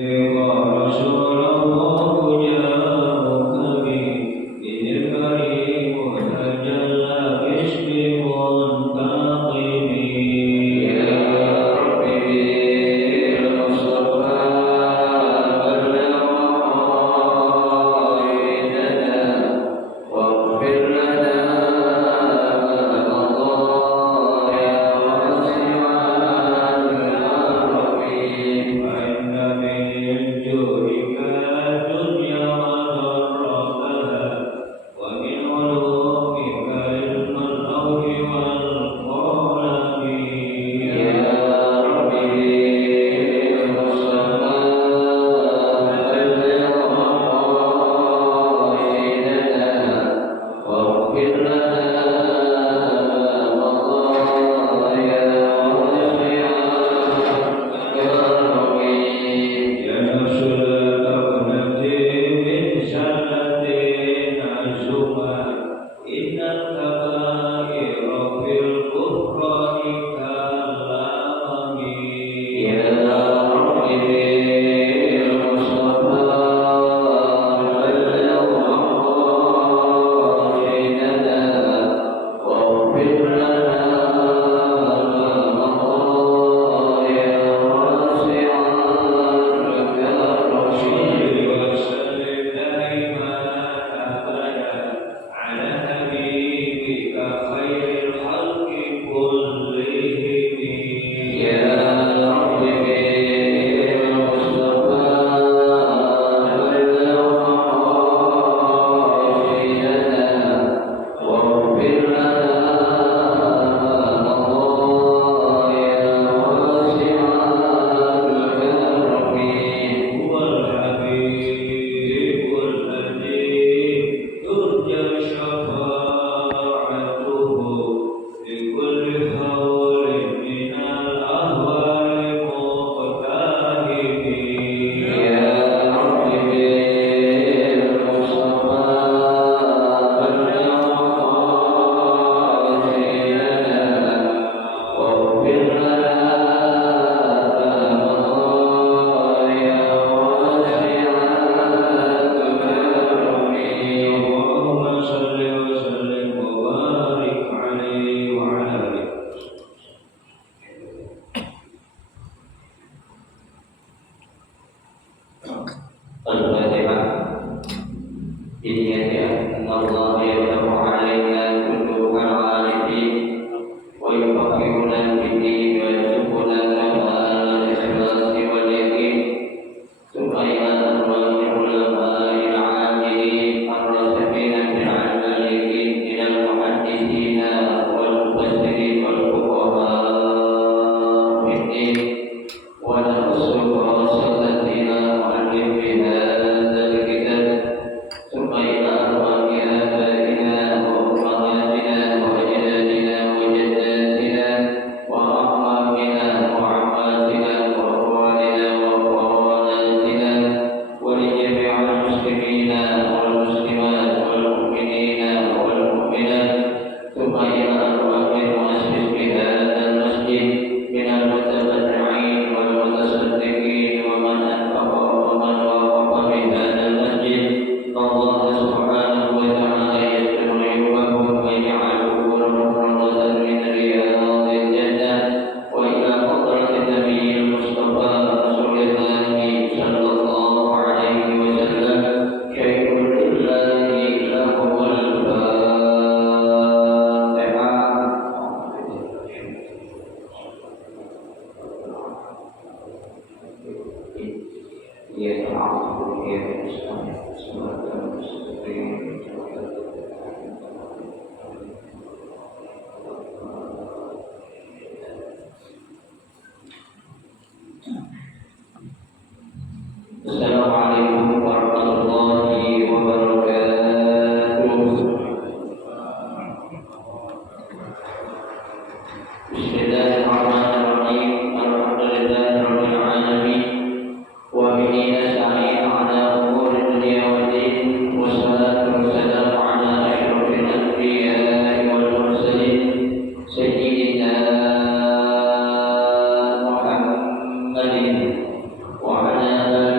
رسول الله جاءك بدين الكريم وتجلى باسم منتقم يا ربي بالمصطفى بلغ مقاصدنا واغفر لنا Assalamualaikum warahmatullahi wabarakatuh. Bismillahirrahmanirrahim. Alhamdulillahirabbil alamin. Wa bihi nasta'in 'ala umuri dunya waddin. Wassalatu wassalamu 'ala asyrofil anbiya'i wal mursalin sayyidina Muhammadin wa 'ala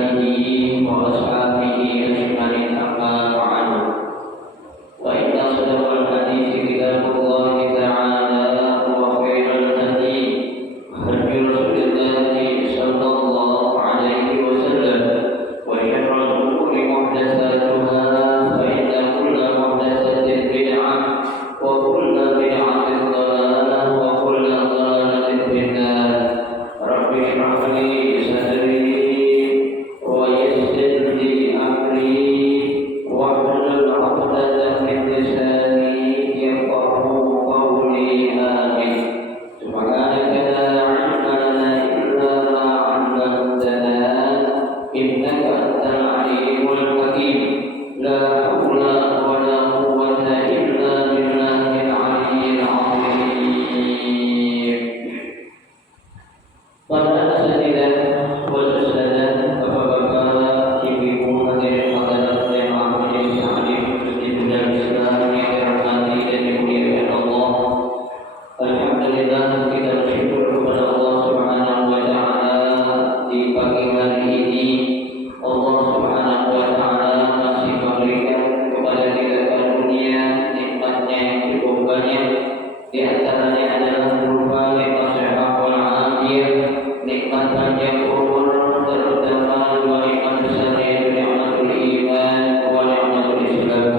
hari ini Allah Subhanahu wa Ta'ala masih memberikan kepada kita karunia nikmatnya yang cukup banyak. Di antaranya adalah berupa nikmat sehat wal afiat, nikmat panjang umur, terutama dua nikmat besar yaitu nikmatul iman wa nikmatul Islam.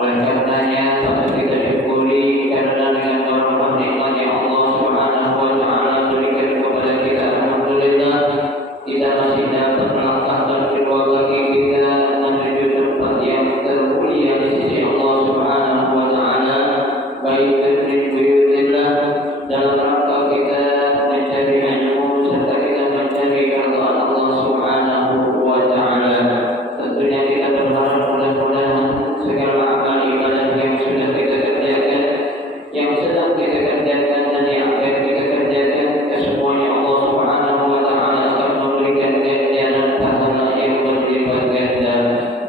Oleh karenanya patut kita syukuri karena dengan berkat nikmat yang Allah Subhanahu wa Ta'ala berikan kepada kita, alhamdulillah kita masih dapat melangkah dan kedua kaki kita menuju tempat yang termulia di sisi Allah Subhanahu wa Ta'ala, baik dari buyutillah dalam rangka kita mencari ilmu serta kita mencari keridhaan Allah Subhanahu wa Ta'ala. Tentunya kita berharap mudah-mudahan segala amal ibadah yang sudah kita kerjakan, yang sedang kita kerjakan dan yang akan kita kerjakan, kesemuanya Allah Subhanahu wa Ta'ala akan memberikan ganjaran pahala yang berlipat ganda.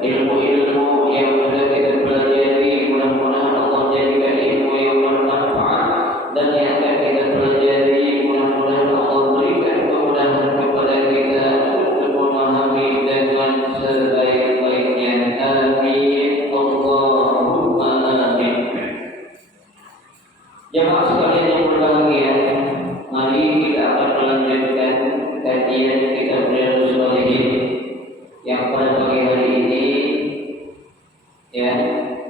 Ilmu-ilmu yang sudah kita pelajari mudah-mudahan Allah jadikan ilmu yang bermanfaat, dan yang akan kita pelajari mudah-mudahan Allah berikan kemudahan kepada kita untuk memahami dengan sebaik-baiknya. Amin Allahumma amin. Jemaah sekalian yang berbahagia, mari kita akan melanjutkan kajian kitab Riyadhus Shalihin yang pada pagi hari ini ya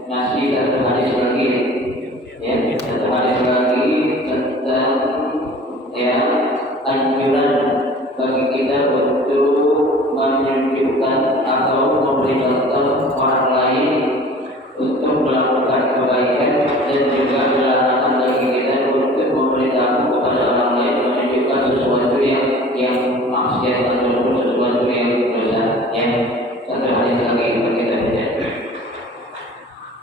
masih satu hadis lagi, ya satu hadis lagi tentang ya anjuran bagi kita untuk menunjukkan atau memberitahukan orang lain untuk melakukan kebaikan, dan juga melarang bagi kita untuk memberitahu kepada orang lain menunjukkan sesuatu yang maksiat ataupun sesuatu yang dosa. Ya, satu hadis lagi kita baca.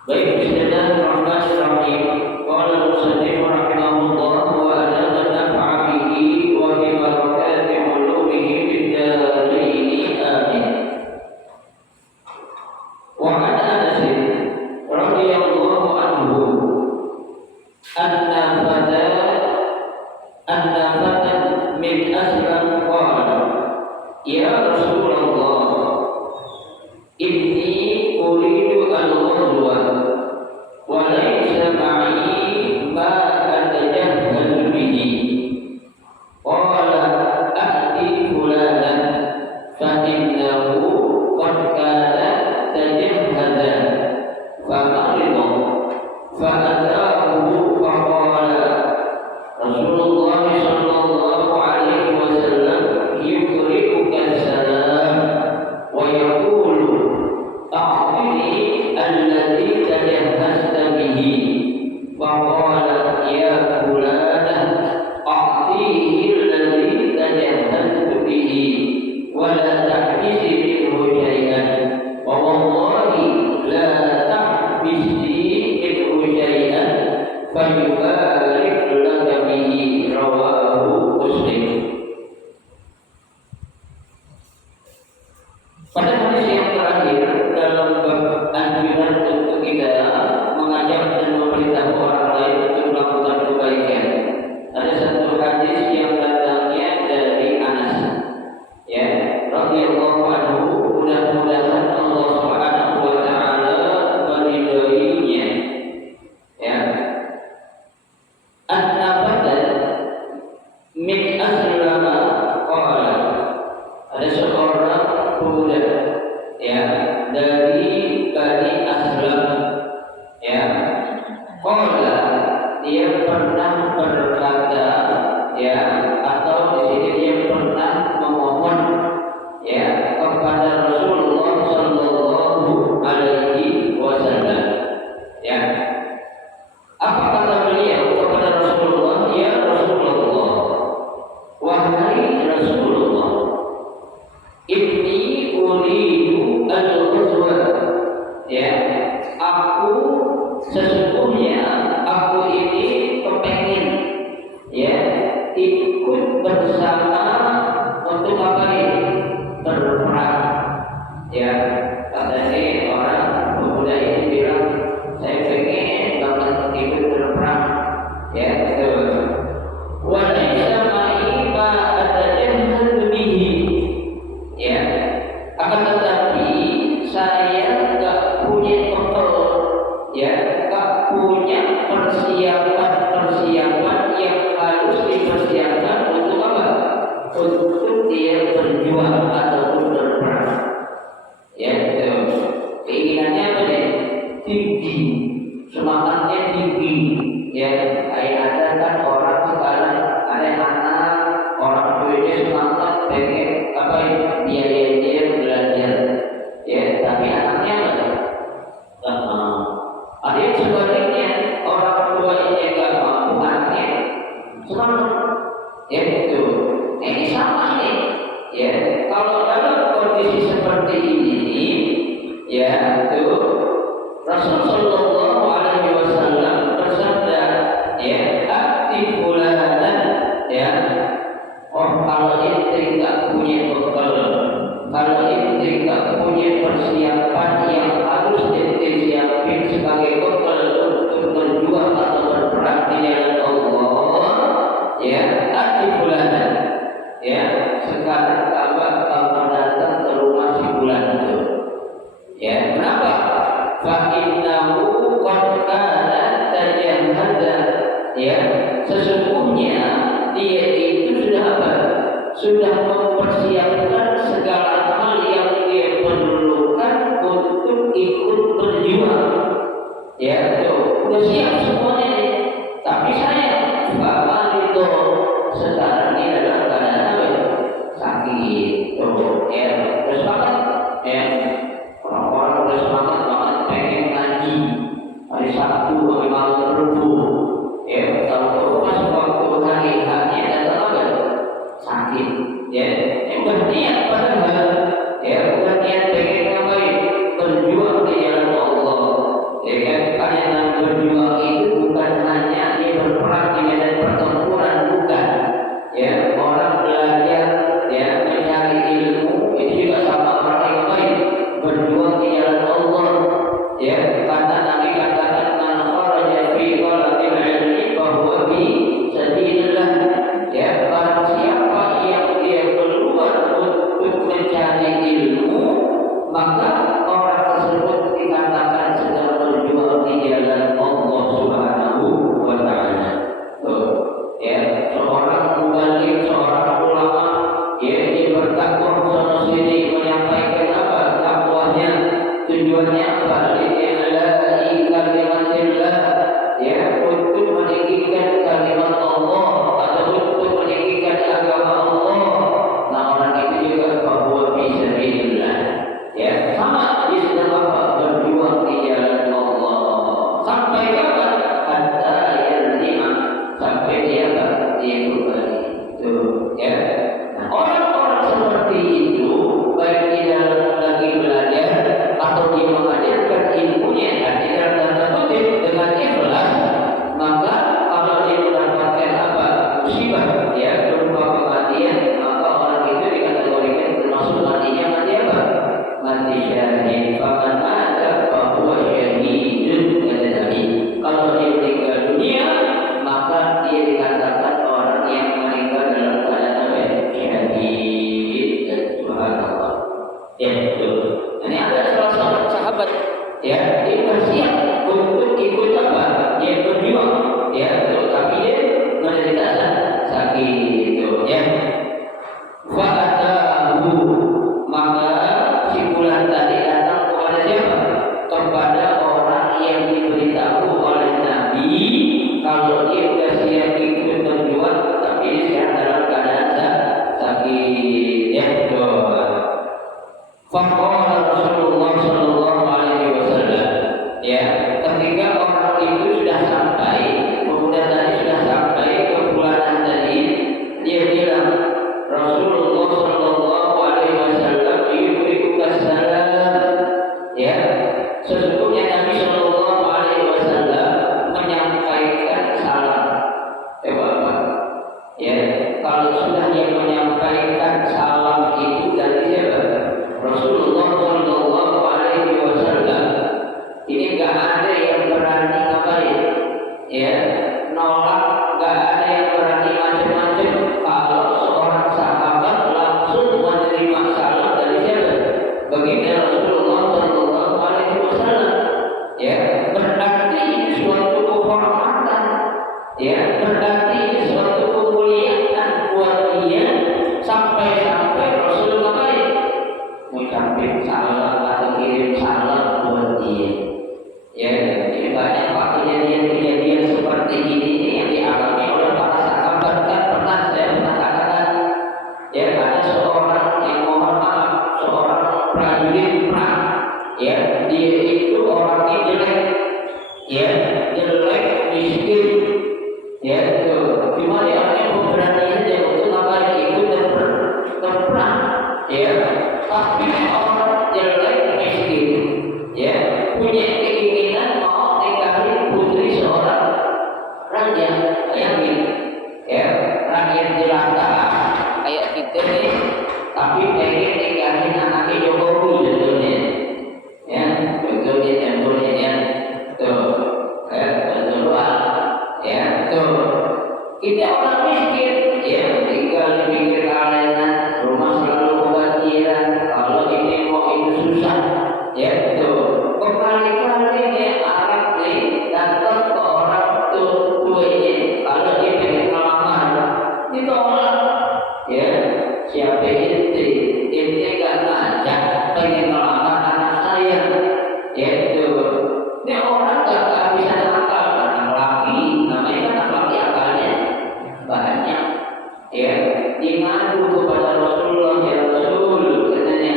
Baik, bismillahirrahmanirrahim. Qala al-musannif rahimahullah wa ana nafa'a bihi wa bi barakati ulumihi fid darain. Amin. Wa an Anas radhiyallahu anhu anna fatan min aslam qala ya Rasulullah inni uridu al-ghazwa wa laysa ma'i ma atajahhadu bihi. Qala a'ti fulanan fa innahu qad kana tajahhada fa marida fa ataahu fa qala Rasulullah sallallahu alaihi wasallam yuqri'uka salam wa yaqulu a'tini alladhi tajahhazta bihi. Fa qala ya fulana a'tihi alladhi tajahhaztu bihi wa la tahbisi minhu shay'an wa wallahi la tahbisi minhu shay'an fa yubarik laka bihi. Rawahu Muslim. Pada hadis yang terakhir dalam bab anjuran untuk kita mengajak dan memberitahu orang lain untuk melakukan kebaikan, ada satu hadis yang datangnya dari Anas, ya, radhiyallahu anhu. Mudah-mudahan Allah Subhanahu wa Ta'ala meridhoinya. Ya, an-nafatan min aslama qala, ada seorang pemuda ya dari Bani Aslam, ya, qala dia pernah berkata, ya, atau di sini dia pernah memohon ya kepada Rasulullah sallallahu alaihi wasallam. Ya, apa kata beliau kepada Rasulullah? Ya Rasulullah, wahai Rasulullah, inni uridu al-ghazwa. Ya, aku sesungguhnya aku ini kepengen ya ikut bersama untuk apa ini? Berperang. Ya, kata ini orang pemuda ini bilang, saya pengen banget ikut berperang. Ya, betul. Wa laysa ma'i ma atajahhadu bihi. seperti ini, ya itu Rasul Shallallahu Alaihi Wasallam bersabda, ya aktifulanan, ya oh kalau ente nggak punya bekal, kalau ente nggak punya persiapan yang harus ente siapin sebagai bekal untuk berjuang atau berperang di jalan Allah, ya aktifulanan, ya sekarang kamu datang ke rumah si bulan itu, ya kenapa? Fa'innahu qad kana tajahhaza, ya sesungguhnya dia itu sudah apa? Sudah mempersiapkan segala hal yang dia perlukan untuk ikut berjuang. Ya, tuh, udah siap semuanya nih. Tapi saya Bapak itu sekarang ini adalah keadaan apa? Sakit, tuh, ya, terus banget, ya. Orang-orang udah semangat banget pengen ngaji hari Sabtu, hari malam Rabu, ya. Kalau pas waktu hari haknya datang apa? Sakit, ya. Udah niat padahal, ya udah niat pengen ngapain? Berjuang di jalan Allah, ya kan? Karena berjuang itu bukan hanya dia berperang di medan pertempuran, bukan. Ya orang belajar, ya mencari ilmu itu juga sama orang yang ngapain? Berjuang di jalan Allah, ya karena Nabi katakan man kharaja fi talabil ilmi fa huwa bi sabilillah, ya barang siapa yang dia keluar untuk mencari ilmu maka orang tersebut dikatakan sedang berjuang di jalan Allah Subhanahu wa taala. Ya seorang muballigh, seorang ulama, ya dia berdakwah sana sini menyampaikan apa dakwahnya, tujuannya apa? Lillahi kalimatillah, ya untuk meninggikan kalimat Allah atau untuk meninggikan agama Allah. Nah orang itu juga bahwa bisa billah, ya sama dia sedang apa? Berjuang di jalan Allah. Sampai kapan? Hatta yarji'a, sampai dia kembali. Tuh, ya. Nah, orang-orang seperti itu baik di dalam lagi belajar atau dia mengajarkan ilmunya tidak tanda kutip dengan ikhlas, maka kalau dia mendapatkan apa? Musibah, ya berupa kematian, maka orang itu dikategorikan termasuk matinya mati apa? Mati syahid. Faman mata fahuwa syahidun, kata Nabi. Kalau dia meninggal dunia, maka dia dikatakan orang yang meninggal dalam keadaan apa? Syahid. Subhanallah. Ya betul. Ini ada salah seorang sahabat, ya dia bersiap untuk ikut apa? Dia berjuang, ya betul. Tapi dia menderita sakit itu, ya. Fa'atahu, maka si bulan tadi datang kepada siapa? Kepada orang yang diberitahu oleh Nabi kalau dia sudah siap ikut berjuang, tapi dia sedang dalam keadaan sakit, ya betul. Faqala Rasulullah Sallallahu Alaihi Wasallam, ya ketika orang itu sudah sampai, pemuda tadi sudah sampai ke bulanan tadi, dia bilang Rasulullah Sallallahu Alaihi Wasallam yuhibbuka salam, ya sesungguhnya Nabi Sallallahu Alaihi Wasallam menyampaikan salam. Bapak, ya kalau sudah yang menyampaikan salam itu dari siapa? Rasulullah Shallallahu Alaihi Wasallam. Ini nggak ada yang berani ngapain, ya nolak, nggak ada yang berani macam-macam. Kalau seorang sahabat langsung menerima salam dari siapa? Baginda Rasulullah Shallallahu Alaihi Wasallam. Ya berarti ini suatu kehormatan, ya berarti ini suatu kemuliaan buat dia sampai-sampai Rasulullah mengucapkan salam atau kirim salam buat dia. Ya, ini banyak kejadian-kejadian seperti ini yang dialami oleh para sahabat. Kan pernah saya katakan, ya ada seorang yang mohon maaf, seorang prajurit perang, ya dia itu orangnya jelek, ya jelek, miskin, ya itu cuma dia orangnya pemberani aja untuk ngapain ikut dan berperang, ya tapi orang susah. Ya itu berkali-kali dia Arab nih datang ke orang tuanya kalau dia pengen melamar ditolak. Ya siapa inti gak ngajak pengen melamar anak saya. Ya itu ini orang gak kehabisan akal, anak laki namanya kan anak laki akalnya banyak. Ya dimadu kepada Rasulullah, ya Rasul katanya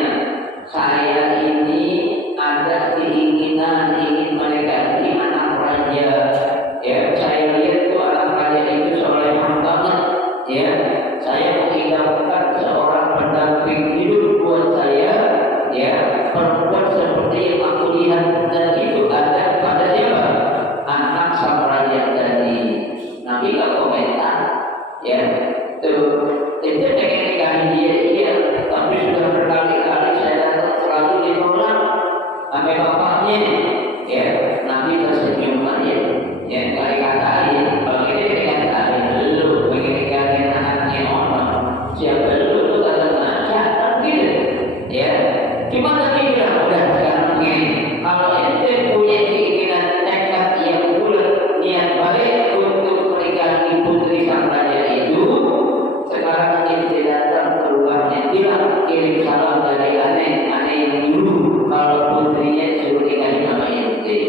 saya ini ada keinginan ingin mendekati anak raja. Ya saya lihat tuh anak raja itu soleh banget. Ya saya mengidamkan seorang pendamping hidup buat saya. Ya perempuan seperti yang aku lihat dan itu ada pada siapa? Anak sang raja tadi. Nabi gak komentar. Ya tuh itu pengen nikahin dia, iya, tapi sudah berkali-kali saya datang selalu ditolak sampai bapaknya. Ya Nabi tersenyum aja. Ya kali katain kalau ini dikatain lu pengen nikahin anaknya orang siapa lu kata ngaca gitu. Ya cuma Nabi bilang udah sekarang begini, kalau ente punya keinginan tekad yang bulat niat baik untuk menikahi putri sang raja itu, sekarang ente datang ke rumahnya bilang kirim salam dari aneh yang dulu kalau putrinya suruh nikahin sama ente.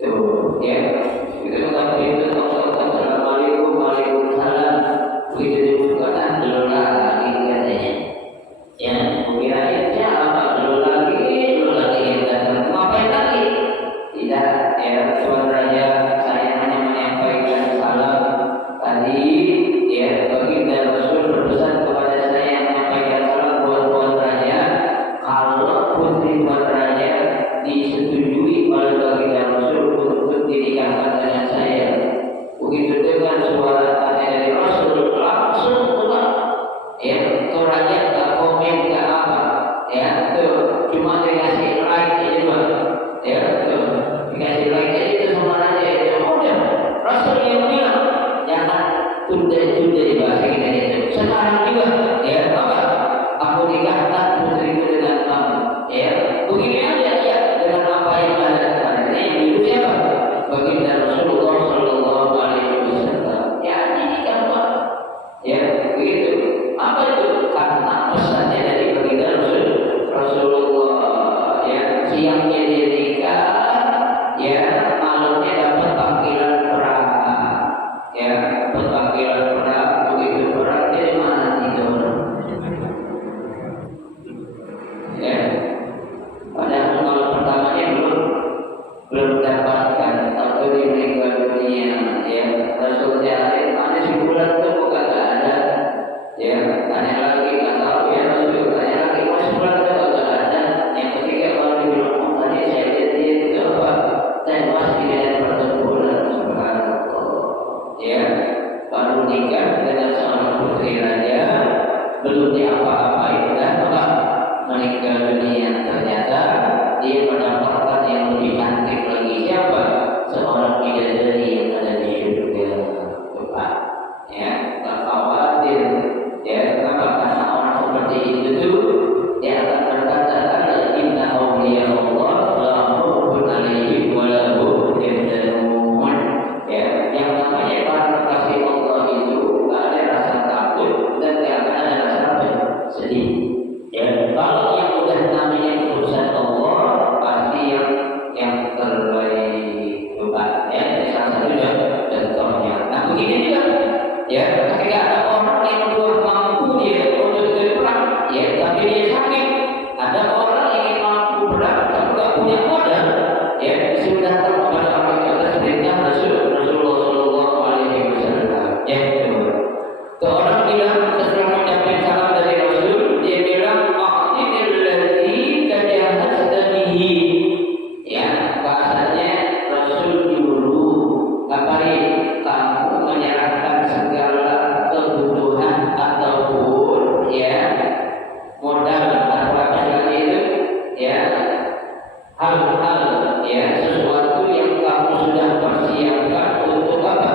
Tuh ya itu tapi itu assalamualaikum waalaikumsalam begitu dibukakan belum lagi katanya. Ya kira apa belum lagi yang datang ngapain lagi? Tidak ya Tuan Raja, saya hanya menyampaikan salam tadi. Ya baginda Rasul berpesan kepada saya menyampaikan salam buat Tuan Raja. Kalau putri Tuan Raja disetujui oleh baginda Rasul untuk dinikahkan dengan saya, begitu dengan suara tanya dari Rasul langsung pulang. Ya Tuan Raja tak komen tak apa. Ya tuh cuma dikasih like aja doang. Ya tuh dikasih like aja itu sama Raja. Ya udah Rasul yang bilang jangan tunda-tunda bahasa kita itu. Sekarang juga ya apa? Aku nikahkan putriku dengan kamu. Ya begini aja ya dengan apa yang ada sekarang ini. Yang dulu siapa? Baginda Rasulullah Sallallahu Alaihi Wasallam. Ya ini kamu. Ya begitu. Apa itu? Karena pesannya dari baginda Rasulullah. Ya siangnya dia nikah. Ya malamnya dapat panggilan perang. Ya dapat panggilan perang. Begitu perang dari mana tidur? Ya padahal malam pertamanya belum dapatkan atau dia meninggal dunia. Ya Rasul cari mana si bulan itu bukan ada. Ya tanya lagi nggak tahu ya Rasul, tanya lagi mas bulan itu nggak ada. Yang ketiga kalau dibilang oh tadi saya lihat dia itu apa? Saya masih lihat pertempuran subhanallah. Ya baru nikah dengan seorang putri raja, belum diapa-apain dan apa meninggal dunia. Ternyata dia mendapatkan yang lebih cantik lagi. Siapa? Seorang bidadari yang ada di surga. Tuhan ya tak khawatir. Ya kenapa? Karena orang seperti itu tuh dia akan berkata inna awliya Allah la khaufun alaihim wa la hum yahzanun. Ya yang namanya para kekasih Allah itu gak ada rasa takut dan gak akan ada rasa sedih. Ya kalau yang udah namanya urusan Allah pasti yang terbaik. Tuhan ya salah satu contohnya. Nah begini juga ya ketika ada orang yang belum mampu dia untuk ikut perang, ya tapi dia sakit. Ada orang yang ingin mampu perang tapi tidak punya modal, ya disuruh datang kepada orang yang atas perintah Rasulullah Sallallahu Alaihi Wasallam. Ya betul. Tuh orang bilang setelah mencapai salam dari Rasul, dia bilang aqdil ladzi tajahhaztanihi. Ya bahasanya Rasul dulu ngapain kamu menyerahkan segala kebutuhan ataupun ya modal atau apa itu ya hal-hal ya sesuatu yang kamu sudah persiapkan untuk apa?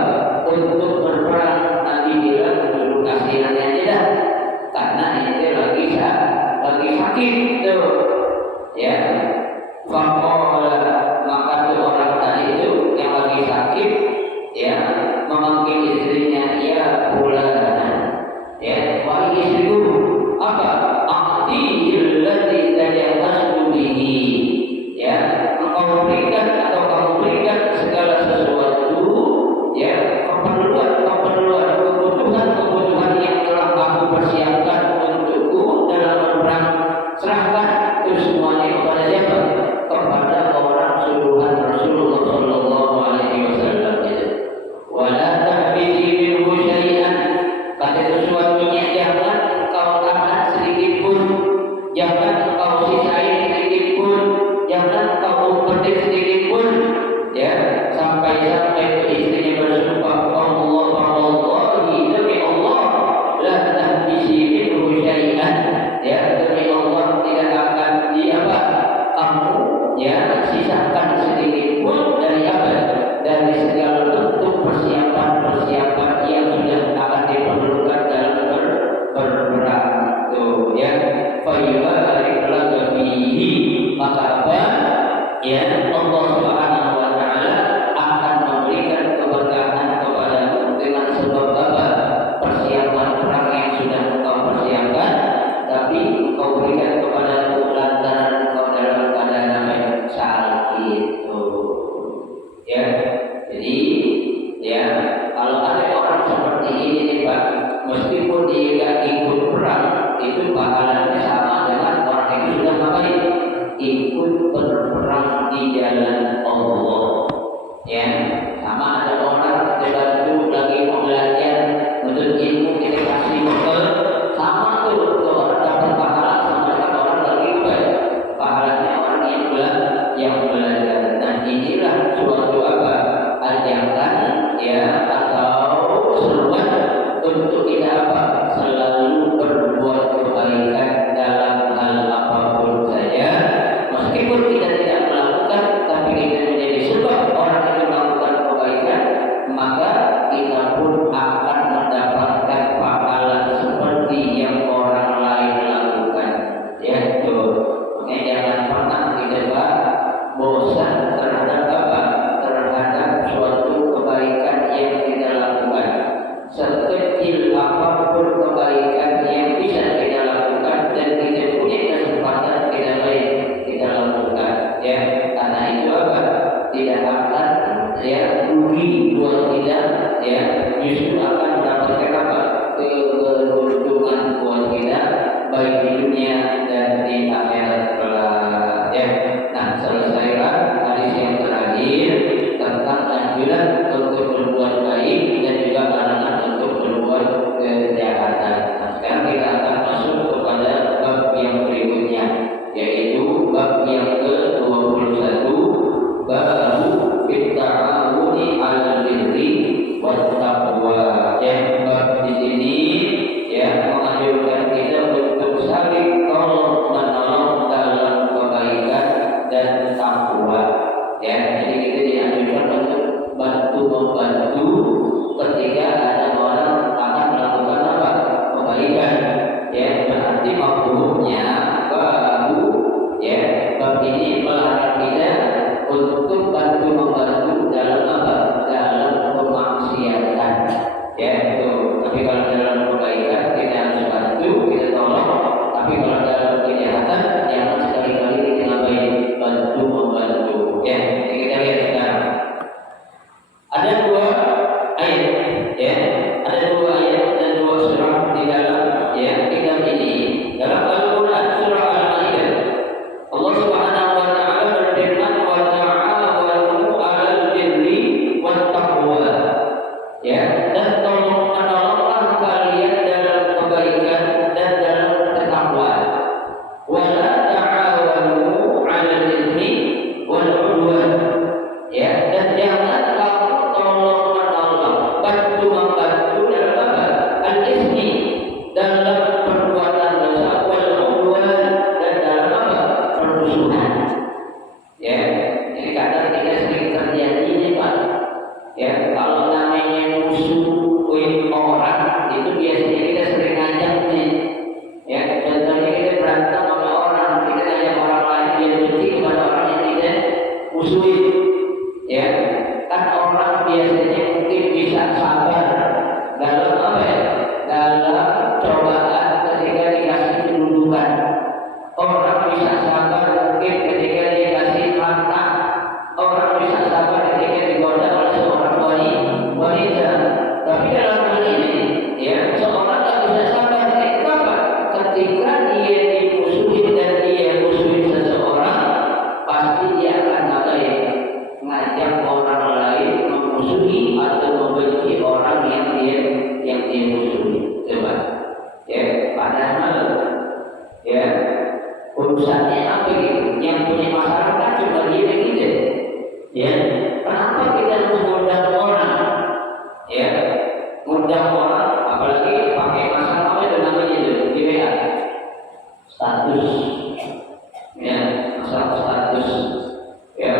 Untuk berperang. Nabi bilang dulu kasihannya aja dah karena itu lagi sakit tuh. ya. Faqala, maka tuh orang tadi itu yang lagi sakit, ya, memanggil istrinya, ya fulana, ya, wahai istriku, apa? Aqti illati tajawastu bihi, ya, engkau berikan atau kamu berikan segala sesuatu, ya, keperluan, kebutuhan yang telah kamu persiapkan untukku dalam berperang. Serahkan itu semuanya kepada siapa? Kepada orang suruhan Rasulullah Sallallahu Alaihi Wasallam. Wala tahbisi minhu syai'an, kata sesuatunya jangan engkau tahan sedikit pun, jangan engkau sisain sedikit pun, jangan engkau umpetin sedikit pun, ya, sampai itu istrinya bersumpah, Wallahi demi Allah, la tahbisi minhu syai'an, ya, demi Allah tidak akan kamu, ya, sisakan sedikit pun dari apa? Dari segala urusannya apa gitu? Yang punya masalah kan cuma dia dan kita. Ya, kenapa kita harus mengundang orang? Ya, mengundang orang, apalagi pakai masalah apa itu namanya itu di WA, status. Ya, masalah status. Ya,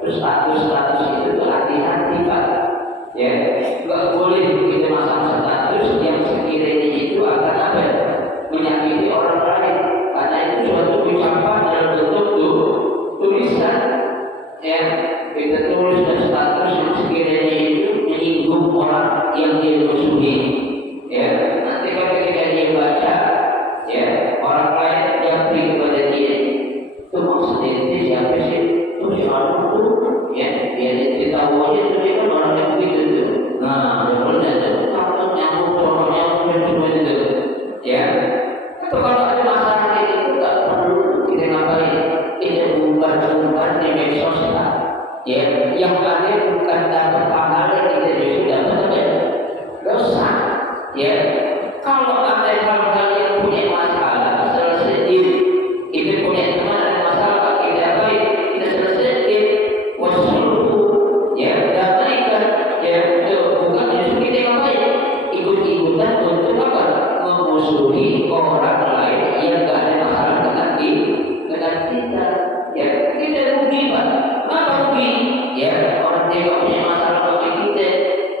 terus status itu hati-hati Pak. Ya, nggak boleh kita masalah status yang sekiranya itu akan apa? Menyakiti orang lain. Karena itu suatu ucapan dalam bentuk tulisan. Ya, kita tulis status yang sekiranya itu menyinggung orang yang dia musuhi. Ya, nanti kalau kita dia baca, ya orang lain japri kepada dia. Itu maksudnya itu siapa sih? Itu siapa itu? Ya, dia cerita awalnya itu dia kan orang yang begitu itu. Nah, benar itu. Takut nyamuk, orang nyamuk dan semua itu. Ya, itu kalau ada masalah itu tak perlu kita ngapain? Kita umbar di medsos lah. Ya, yang ada bukan dapat pahala kita justru dapat dosa. Ya, kalau ada hal-hal yang punya masalah selesaiin. Itu punya teman ada masalah kita apa? Kita selesaiin. Wasulhu. Ya, damaikan. Ya, itu bukan justru kita ngapain? Ikut-ikutan untuk apa? Memusuhi orang lain yang tak ada masalah dengan kita. Ya, kita rugi Pak. Apa rugi? Ya, orang dia punya masalah dengan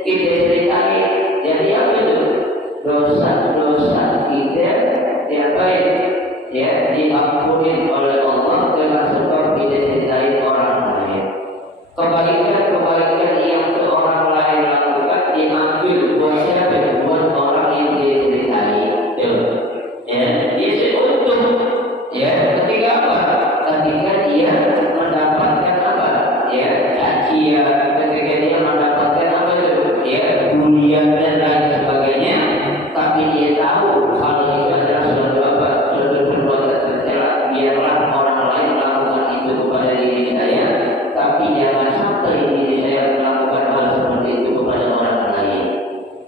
kita ceritain. Jadi apa itu? Dosa-dosa kita diapain? Ya, diampuni oleh Allah dengan sebab kita ceritain orang lain. Kebaikan yang orang lain lakukan diambil buat siapa? Buat orang yang dia ceritain. Ya, dia seuntung. Ya, ketika apa? Ketika dia mendapatkan apa? Ya, cacian. Ketika dia mendapatkan apa itu? Ya, bulian dan lain sebagainya. Tapi dia tahu hal itu adalah suatu apa? Suatu perbuatan tercela. Biarlah orang lain melakukan itu kepada diri saya. Tapi jangan sampai diri saya melakukan hal seperti itu kepada orang lain.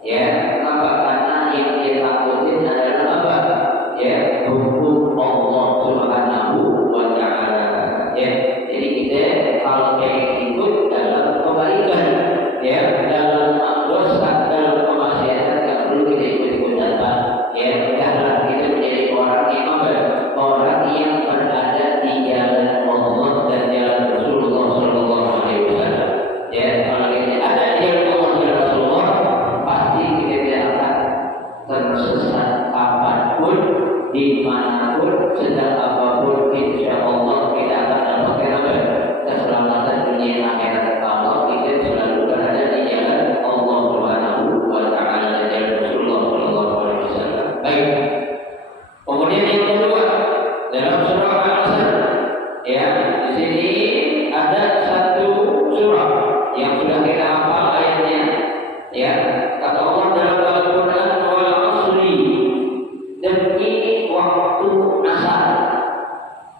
Ya, apa? Karena yang dia takutin adalah apa? Ya, hukum Allah Subhanahu wa Ta'ala. Ya, jadi kita kalau pengen ikut dalam kebaikan, ya, dalam dosa, dalam kemaksiatan, tak perlu kita ikut dalam. Ya, janganlah kita menjadi orang yang apa? Orang yang berada di jalan Allah dan jalan Rasulullah Sallallahu Alaihi Wasallam. Ya, kalau kita ada di jalan Allah dan Rasulullah, pasti kita tidak akan tersesat kapanpun, dimanapun, sedang apapun. Insya Allah kita akan dapatkan apa? Keselamatan dunia dan akhirat. Kalau kita selalu berada di jalan Allah Subhanahu wa Ta'ala dan jalan Rasulullah Sallallahu Alaihi Wasallam. Baik. Kemudian yang kedua dalam surah Al-Asr, ya, di sini ada satu surah yang sudah kita hafal ayatnya. Ya, kata Allah dalam Al-Quran, wal asri, demi waktu asar.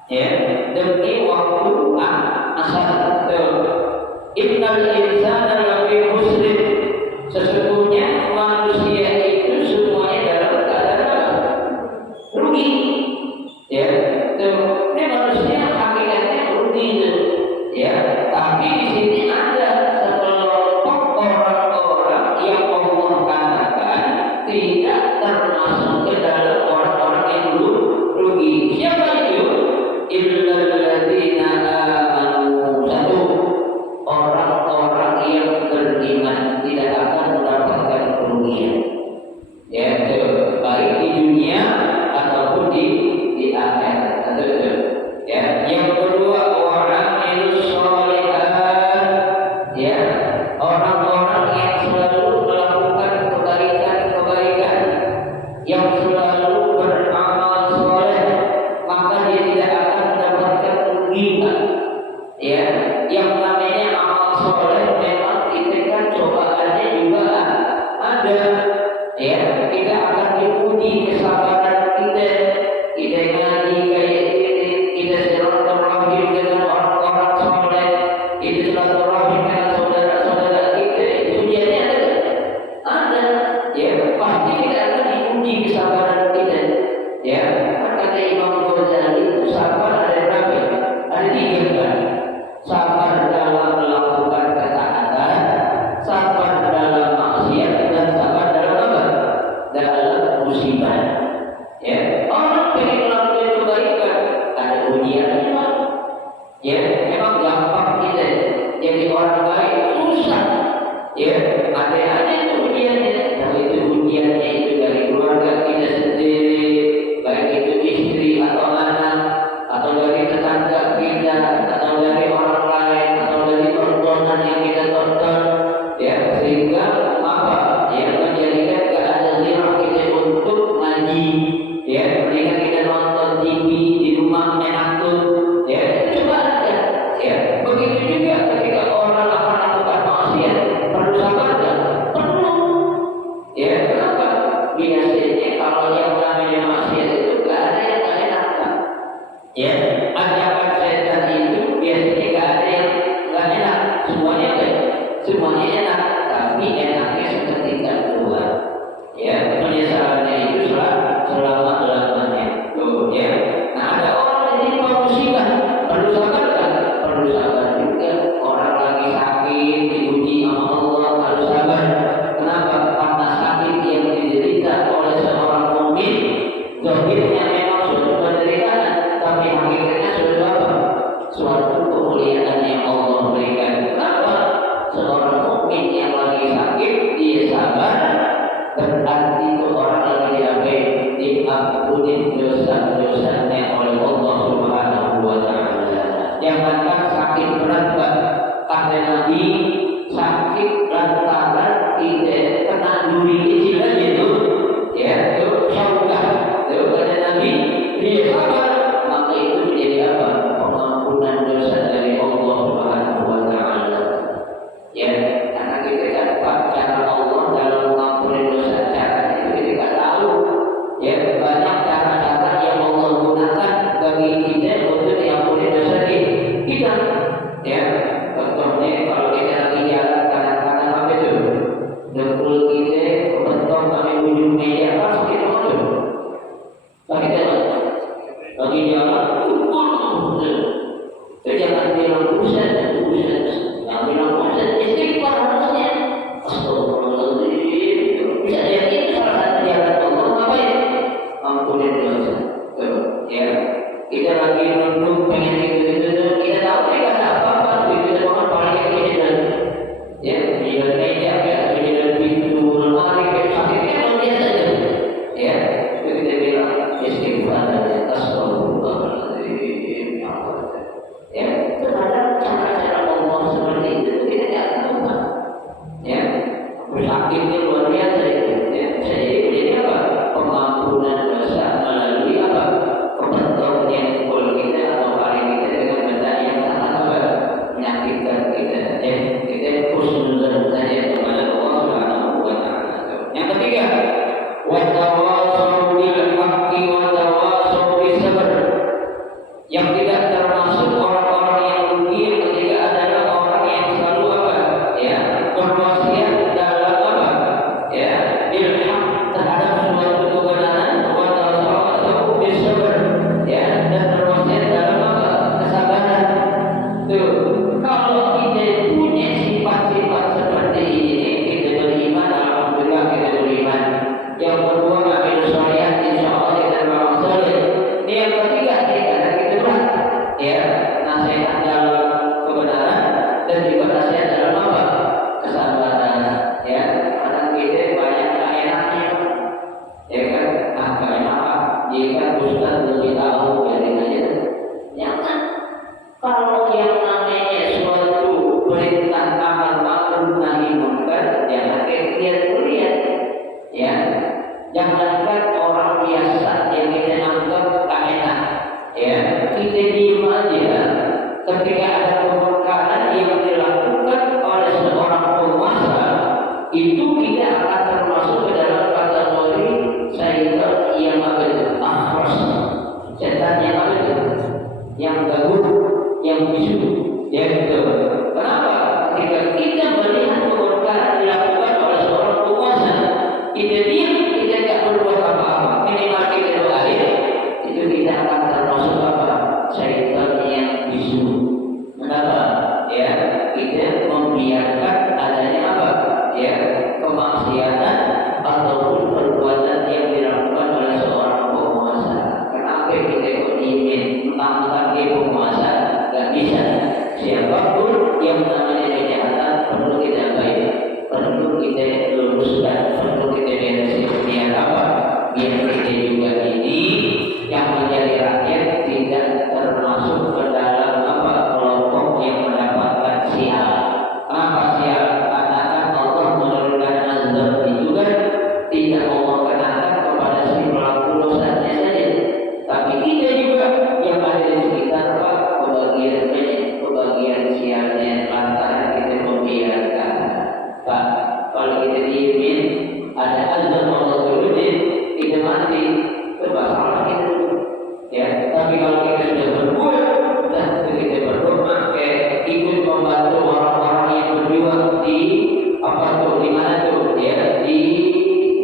Ya, demi waktu asar. Innal insana lafi khusr. Sesungguhnya manusia itu semuanya dalam keadaan rugi. Ya, ini manusia hakikatnya rugi itu. Ya, tapi di sini ada sekelompok orang-orang yang Allah katakan tidak termasuk ke dalam orang-orang yang rugi. Siapa itu? Illal ladzina amanu. Satu, orang-orang yang beriman tidak akan mendapatkan kerugian. Ya, itu baik di dunia ataupun di akhirat. Satu itu. Ya, yang kedua, wa'amilus sholihat. Ya, orang-orang yang selalu melakukan kebaikan, yang selalu beramal soleh, maka dia tidak akan mendapatkan kerugian. Ya, yang namanya amal soleh memang itu kan cobaannya juga ada. Ya, kita akan diuji kesabaran kita. Kita ngaji kayak ini, kita silaturahim dengan orang-orang soleh, kita silaturahim dengan saudara-saudara kita. Itu ujiannya ada. Ya, pasti kita akan diuji kesabaran kita. Ya, kata Imam Ghazali, sabar iya memang. Ya, memang gampang kita jadi orang baik, susah. Ya, ada itu ujiannya. Kalau itu ujiannya itu dari keluarga kita sendiri, baik itu istri atau anak, atau dari tetangga kita, atau dari orang lain, atau dari tontonan yang kita tonton, ya sehingga apa? Ya menjadikan keadaan kita untuk ngaji, ya mendingan kita nonton TV di rumah enak tuh, ya coba aja, ya begitu juga ketika orang akan melakukan maksiat, perlu sabar dan perlu, ya kenapa? Biasanya kalau yang namanya maksiat itu gak ada yang gak enak, ya ajakan setan itu biasanya gak ada yang gak enak, semuanya baik, semuanya enak, tapi enaknya seketika keluar. Ya, penyesalannya itu selama-lamanya. Tuh, ya. Nah, ada orang yang ditimpa musibah, perlu sabar kan? Perlu sabar juga. Orang lagi sakit, diuji sama Allah, harus sabar. Kenapa? Karena sakit yang diderita oleh seorang mukmin, zahirnya memang suatu penderitaan, tapi hakikatnya suatu apa? Suatu kemuliaan yang Allah berikan. Kenapa? Seorang mukmin yang lagi sakit, dia sabar, berarti itu orang lagi diampuni dosa-dosanya oleh Allah Subhanahu wa Ta'ala. Jangankan sakit berat, kata Nabi, sakit lantaran tidak kena duri kecil aja itu, ya itu syaudah. Itu kata Nabi, dia sabar, maka itu menjadi apa? Pengampunan dosa dari Allah Subhanahu wa Ta'ala. Ya, karena kita kan cara Allah dalam mengampuni dosa, cara itu kita tak tahu. Ya, banyak cara-cara yang Allah gunakan bagi kita untuk diampuni dosa kita. Ya, contohnya kalau kita lagi jalan kanan-kanan apa itu? Dengkul kita bentuk kami ujung meja apa sakit apa itu? Sakit apa? Lagi jalan, itu jangan bilang buset. Yang bilang buset, istighfar harusnya. Astagfirullahaladzim. Bisa jadi itu salah satu jalan Allah ngapain? Ampunin dosa. Ya, kita lagi nunduk pengen gitu, kita tahu kita ada apa-apa, kita mau paling kita ya, di meja ya, di pintu lemari kayak sakitnya luar biasa aja. Ya, itu kita bilang istighfar dan astagfirullahaladzim. Ya, terhadap cara-cara Allah seperti itu kita tidak tahu kan? Ya, sakitnya luar biasa itu. Ya, jadi apa? Pengampunan dosa melalui apa? Pembentuknya kulit kita atau kaki kita dengan benda yang sangat apa? Menyakitkan kita. Ya, kita husnuzan saja kepada Allah Subhanahu wa Ta'ala. Yang ketiga, wa tawassaw bil haqqi wa tawassaw bis sabr. Yang tidak termasuk orang-orang yang rugi ketika adalah orang yang selalu apa? Ya, berwasiat dalam apa? Ya, ilham terhadap suatu kebenaran, wa tawassaw bis sabr. Ya, dan berwasiat dalam apa? Kesabaran. Tuh, kalau kita punya sifat-sifat seperti ini, kita beriman, alhamdulillah kita beriman. Yang kedua, amin sholihat, insyaallah kita beramal saleh. Yang ketiga, ya, nasihat dalam kebenaran dan juga nasihat dalam apa? Kesabaran. Ya, karena kita banyak gak enaknya, ya kan? Gak enak jika Ustaz lebih tahu dari aja. Jangan. Kalau yang namanya suatu perintah amar ma'ruf nahi munkar, jangan lihat. Ya, jangankan orang biasa yang kita anggap gak enak. Ya, kita diam aja ketika ada kemungkaran yang dilakukan oleh seorang penguasa, itu kita akan termasuk ke dalam kategori syaitan yang apa itu? Akhras. Setan yang apa itu? Yang ganggu, yang bisu. Ya gitu. Kenapa? Ketika kita melihat kemungkaran dilakukan oleh seorang penguasa, kita diam, kita tidak berbuat apa-apa, minimal kita doain, itu kita akan termasuk apa? Syaitan yang bisu. Kenapa? Ya, kita membiarkan adanya apa? Ya, kemaksiatan ataupun perbuatan yang dilakukan oleh seorang penguasa. Kenapa kita kok diimin? Mentang-mentang dia penguasa, nggak bisa. Siapapun yang namanya kejahatan perlu kita baik, perlu kita luruskan, perlu kita beresin. Biar apa? Biar kita juga ini yang menjadi rakyat tidak termasuk ke dalam apa kelompok yang mendapatkan sial. Apa sial? Karena Allah menurunkan azab itu kan tidak mau mengenakan kepada si pelaku dosanya saja, tapi kita juga yang ada di sekitar Pak kebagian sialnya lantaran kita membiarkan. Pak, kalau kita diemin ada azab Allah turunin, kita mati, itu masalah kita dulu. Ya, tapi kalau kita sudah berbuat dan kita berdoa, ikut membantu orang-orang yang berjuang di apa tuh, di mana tuh, ya di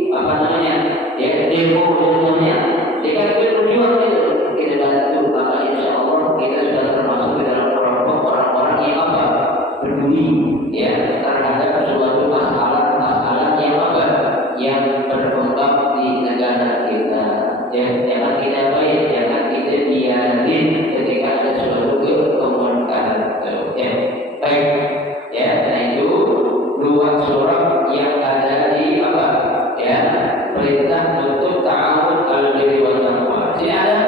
apa namanya, ya demo contohnya, jika kita berjuang itu kita bantu, maka insya Allah kita sudah termasuk di dalam kelompok orang-orang yang apa peduli, ya terhadap suatu masalah yang apa yang berkembang di negara kita. Ya, jangan kita baik, jangan kita biarin ketika ada suatu kemungkaran. Ya, baik. Ya, nah itu dua surat yang ada di apa? Ya, perintah untuk ta'awun al-birri wal taqwa. Sini ada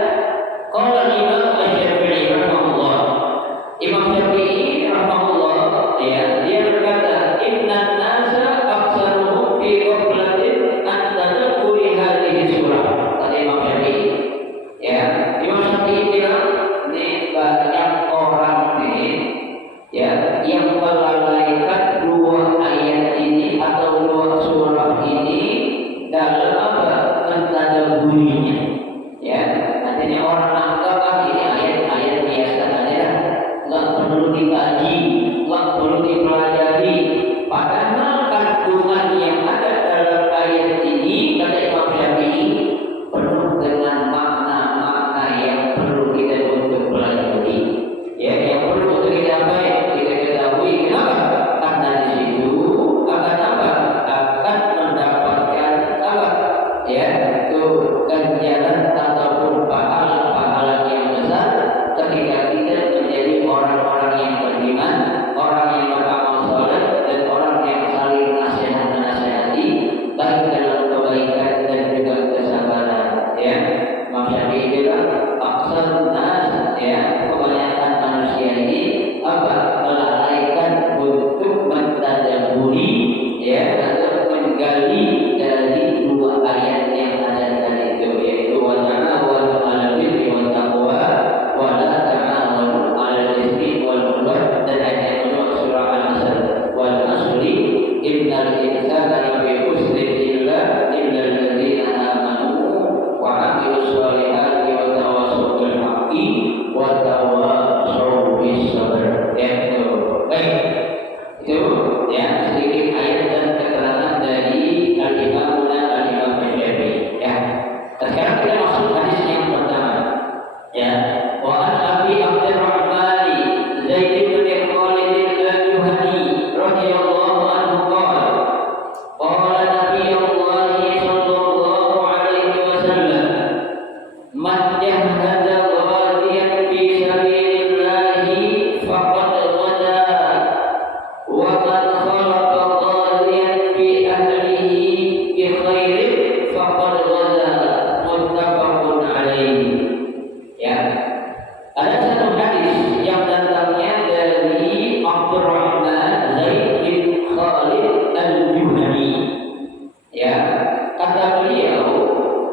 qala Imam Asy-Syafi'i rahimahullah. Imam Syafi'i rahimahullah, ya, dia berkata, "Innan nasa aktsaruhum fi ghaflatin an tadabburi hadhihi surah." Kata Imam Syafi'i. Ya, Imam Syafi'i bilang, ini banyak orang ini, ya, yang melalaikan dua ayat ini atau dua surah ini dalam apa? Mentadabburinya. Ya, artinya orang anggap ini ayat-ayat biasa saja, nggak perlu dikaji, nggak perlu dipelajari. Padahal kandungan yang ada dalam ayat ini, kata Imam Syafi'i, penuh dengan makna-makna yang perlu kita untuk pelajari. Ya, yang perlu untuk kita baik, kita ketahui. Kenapa? Karena di situ akan apa? Akan mendapatkan apa? Ya, itu ganjaran ataupun pahala yang besar ketika kita menjadi orang-orang yang beriman, orang yang beramal saleh, dan orang yang saling menasihati baik dalam kebaikan dan juga kesabaran. Ya, Imam Syafi'i bilang aksar nas, ya, kebanyakan manusia ini apa? Melalaikan untuk mentadabburi, ya, atau menggali dari dua ayat yang ada tadi itu, yaitu wa ta'awanu 'alal birri wat taqwa wa la ta'awanu 'alal itsmi wal 'udwan, dan ayat kedua surah Al-Asr, wal 'asri innal insana lafi khusrin illa alladzina amanu wa 'amilus shalihati wa tawassaw bil haqqi wa tawassaw bis sabr. Ya, itu. Baik. Itu ya sedikit ayat dan keterangan dari Al-Imam Syafi'i. Ya. Sekarang kita masuk hadis yang pertama. Ya. Wa an Abi Abdurrahman Zaid bin Khalid al-Juhani radhiyallahu anhu qala qala Nabiullah sallallahu alaihi wasallam man jahada ghadiyan fi sabilillah faqad ghada wa man khalaqa ghadiyan fi ahlihi bi khairin faqad ghada, muttafaqun alaihi. Ya, ada satu hadis yang datangnya dari Abdurrahman Zaid bin Khalid al-Juhani. Ya, kata beliau,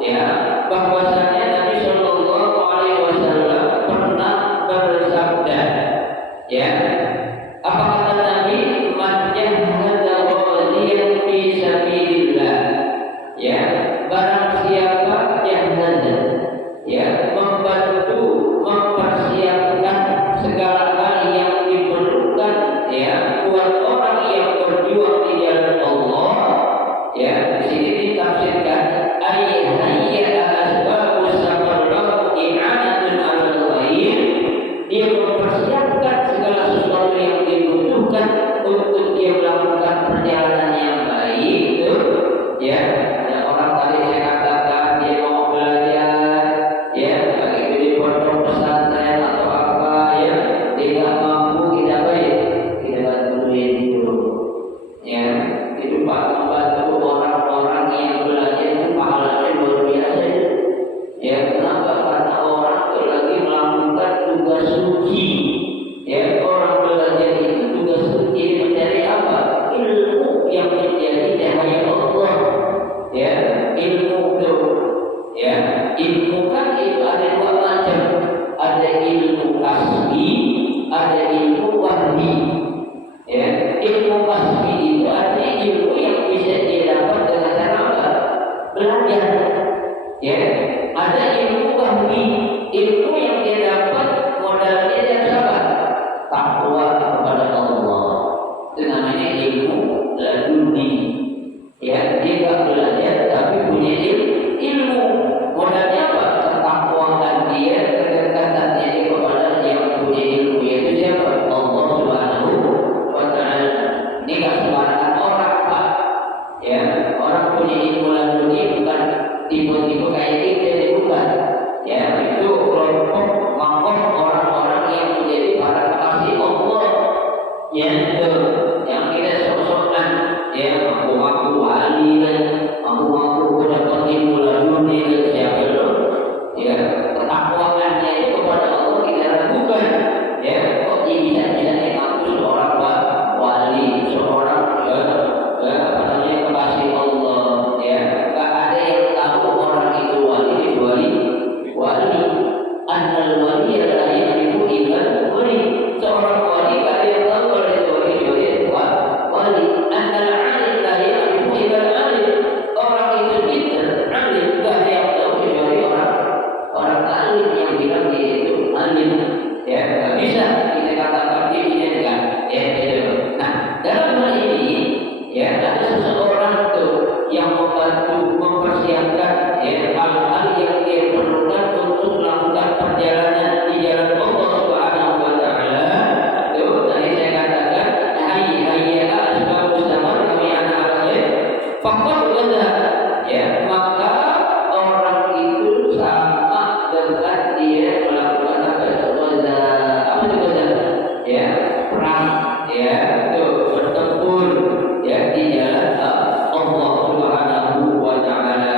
ya, bahwasanya Nabi Shallallahu Alaihi Wasallam pernah bersabda, ya, apa kata Nabi? Man jahada ghadiyan fi sabilillah. Ya, barang siapa jahada, ya, membantu, mempersiapkan segala hal yang diperlukan, ya, buat orang yang berjuang di jalan Allah. Ya, di sini ditafsirkan ayat asbabus sabr lahu i'anatun 'alal khair. Dia mempersiapkan segala sesuatu suci. Ya, orang belajar itu juga suci mencari apa? Ilmu yang menjadi cahaya Allah. Ya, ilmu itu. Ya, ilmu kan itu ada dua macam. Ada ilmu kasbi, ada ilmu wahyi. Ya, ilmu kasbi itu artinya ilmu yang bisa didapat dengan cara apa? Belajar. Ya, ada ilmu wahyi, ilmu yang dia dapat modalnya dari apa? Takwa kepada Allah. Itu namanya ilmu laduni. Ya, dia tak belajar tapi punya ilmu. Modalnya apa? Ketakwaan dia, kedekatannya dia kepada yang punya ilmu, yaitu siapa? Allah Subhanahu wa Ta'ala. Ini tak sembarangan orang, Pak. Ya, orang punya ilmu laduni bukan tipe-tipe kayak kita, bukan. Ya, itu kelompok mangkok orang-orang yang menjadi para kekasih Allah. Ya, itu yang kita sok-sokan. Ya, aku wali dan aku dapat ilmu laduni dan siapa itu. Ya, ketakwaannya itu kepada Allah kita ragukan. Ya, kok dia bisa mengaku seorang wali, seorang apa namanya kekasih Allah. Ya, tak ada yang tahu orang itu wali kecuali wali. Annal wali adalah yang itu iman wali. Seorang wali tak ada yang tahu kalau itu wali kecuali wali. Annal alim la ya'rifu illa alim. Orang itu pintar, alim tak ada yang tahu kecuali orang alim yang bilang dia itu alim. Ya, tak bisa kita katakan dia enggak. Ya, itu. Nah, dalam hal ini ya ada seseorang tuh yang membantu mempersiapkan ya hal-hal yang dia perlukan untuk melakukan perjalanan di jalan Allah Subhanahu wa Ta'ala. Itu tadi saya katakan hayya asbab zaman kami anak-anak faktor wala. Ya, maka orang itu sama dengan dia melakukan apa itu wala. Apa itu wala? Ya, perang. Ya, itu bertempur ya di jalan Allah Subhanahu wa Ta'ala.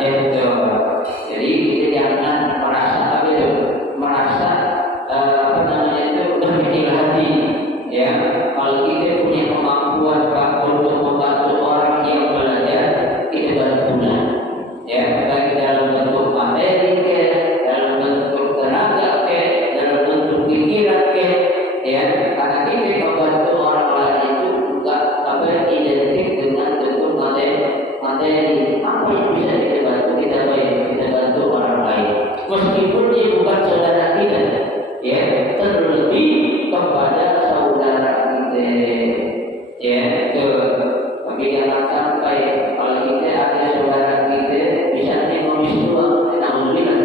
Itu. Jadi kita jangan merasa apa itu? Merasa apa namanya itu berkecil hati. Ya, kalau kita punya kemampuan untuk membantu orang yang belajar, kita bantulah. Ya, baik dalam bentuk materi ke, dalam bentuk tenaga ke, dalam bentuk pikiran ke. Ya, karena kita membantu orang lain itu juga apa identik dengan bentuk materi. Apa yang bisa kita bantu, kita bantu orang lain. Meskipun dia bukan saudara kita, ya, terlebih kepada saudara kita. Ya, itu. Tapi jangan sampai kalau kita ada saudara kita bisa mengemis dua, alhamdulillah.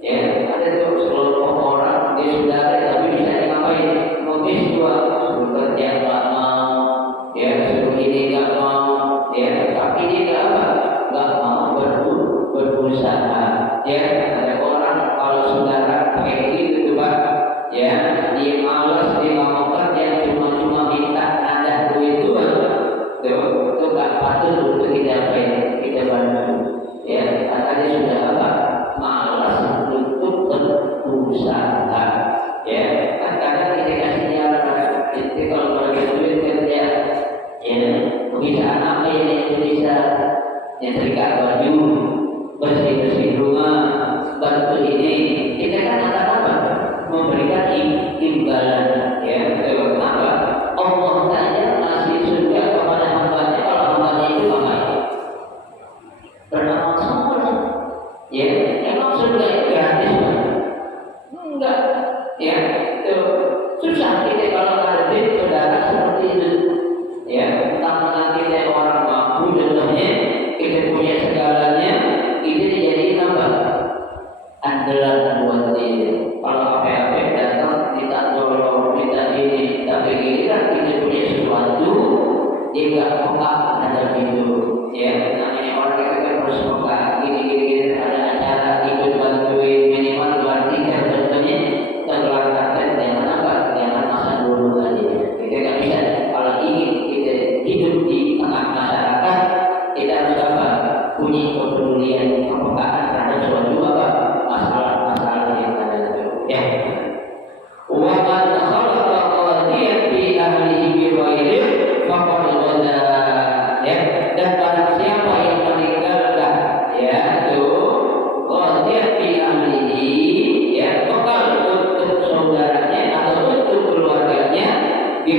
Ya, ada tuh sekelompok orang dia saudara tapi bisa ngapain? Mengemis dua, suruh kerja nggak mau, ya suruh ini nggak mau, ya tapi dia nggak mau berusaha. Ya, ada orang kalau saudara kayak gitu Pak, ya dia malas, dia nggak mau kerja, cuma minta nada duit doang. Itu nggak patut untuk kita bantu. Ya, karena dia sudah apa? Malas untuk berusaha. Ya, kadang kita kasih jalan. Itu kalau bagi duit kerja, ya pekerjaan apa yang bisa nyetrika baju, bersih rumah, bantu ini. Kita kan apa? Memberikan imbalan. Ya, kenapa? Allah saja masih surga kepada hambanya kalau hambanya itu apa? Beramal soleh. Ya, emang surga itu gratis kan? Enggak. Ya, itu susah kita kalau ngadepin saudara seperti itu. Ya, entah kita orang mampu contohnya, kita punya segalanya, kita jadi apa? Andalan buat dia. Kalau apa-apa datang kita tolong, kita ini, tapi kita punya sesuatu, dia nggak peka terhadap itu. Ya, namanya orang itu kan harus peka. Gini ada acara ikut bantuin minimal 2-3 contohnya terlantarkan jangan apa? Jangan masa dulu aja. Kita nggak bisa. Kalau ingin kita hidup di tengah masyarakat, kita harus apa? Punya kepedulian, kepekaan terhadap suatu apa? Masalah yang ada itu. Ya.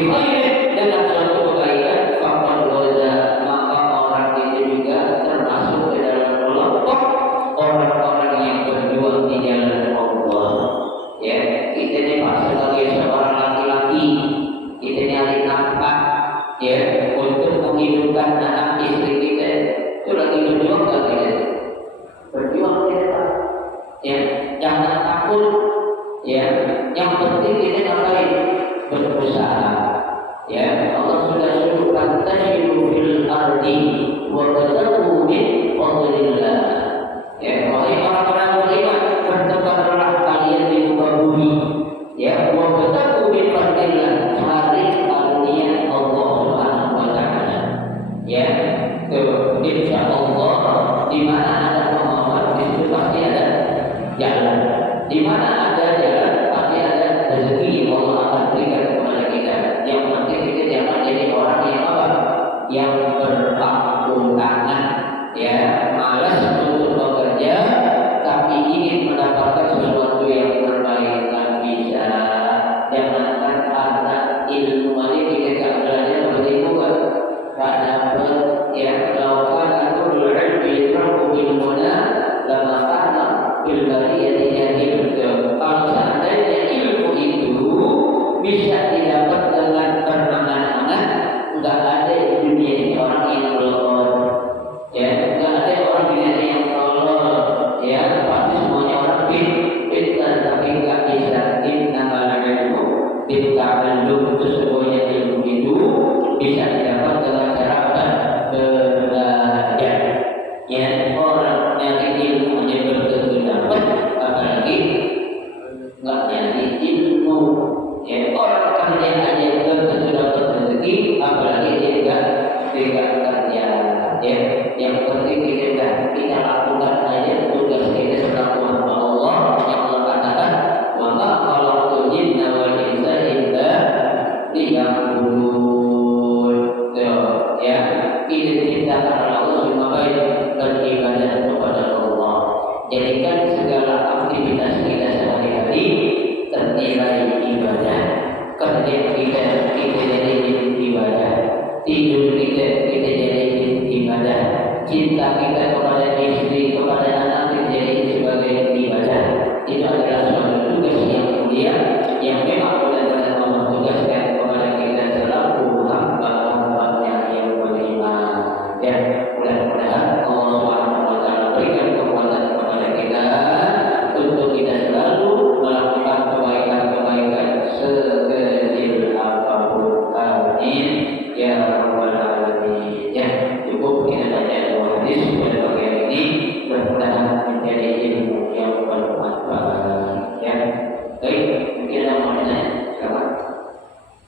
khairin dengan suatu kebaikan faqad waza, maka orang itu juga termasuk ke dalam kelompok orang-orang yang berjuang di jalan Allah. Ya, kita ini sebagai seorang laki-laki, kita nyari nafkah ya untuk menghidupkan anak istri kita, itu lagi berjuang gak kita? Berjuang kita, ya jangan takut, ya yang penting kita ngapain? Berusaha. Ya Allah sudah suruhkan tasyiru fil ardi wa badahu min fadlillah. Ya wahai orang-orang beriman, bertebarlah kalian di muka bumi. Ya wa badahu min fadlillah, cari karunia Allah Subhanahu wa taala. Ya insya Allah di mana ada kemauan di situ pasti ada jalan. Di mana ada jalan pasti ada rezeki yang Allah akan berikan kepada kita. Yang penting kita jangan jadi orang yang apa? Yang berpangku tangan, ya malas untuk bekerja, tapi ingin mendapatkan sesuatu yang terbaik tak bisa. Jangankan karena ilmu ini kita tak belajar seperti itu kan? Tak dapat ya melakukan atau ilmi terlalu ilmunya lama karena ilmu yang betul. Kalau seandainya ilmu itu bisa didapat dengan berangan-angan, enggak ada di dunia ini orang yang tolol, ya enggak ada orang di dunia ini yang tolol, ya pasti semuanya orang pintar, tapi enggak bisa innamal ilmu bitta'allum, itu semuanya ilmu itu bisa didapat dengan cara belajar. Ya orang yang ilmu aja belum tentu dapat, apalagi enggak nyari ilmu. Ya orang kerja aja belum tentu dapat rezeki, apalagi dia tidak kerja. Ya yang penting kita lakukan aja tugas kita sebagai hamba Allah yang Allah katakan, wa ma khalaqtul jinna wal insa illa liya'budun. Ya kita diciptakan oleh Allah cuma baik beribadah kepada Allah. Jadikan segala aktivitas kita sehari-hari ternilai ibadah. Kerja kita jadi ibadah, tidur kita jadi ibadah, cinta kita kepada istri, kepada anak jadi sebagai ibadah. Itu adalah suatu tugas yang mulia yang memang benar-benar Allah tugaskan kepada kita selaku hamba-hambanya yang beriman. Ya mudah-mudahan Allah Subhanahu wa taala berikan kekuatan kepada kita untuk kita selalu melakukan kebaikan-kebaikan sekecil apapun. Amin ya rabbal alamin.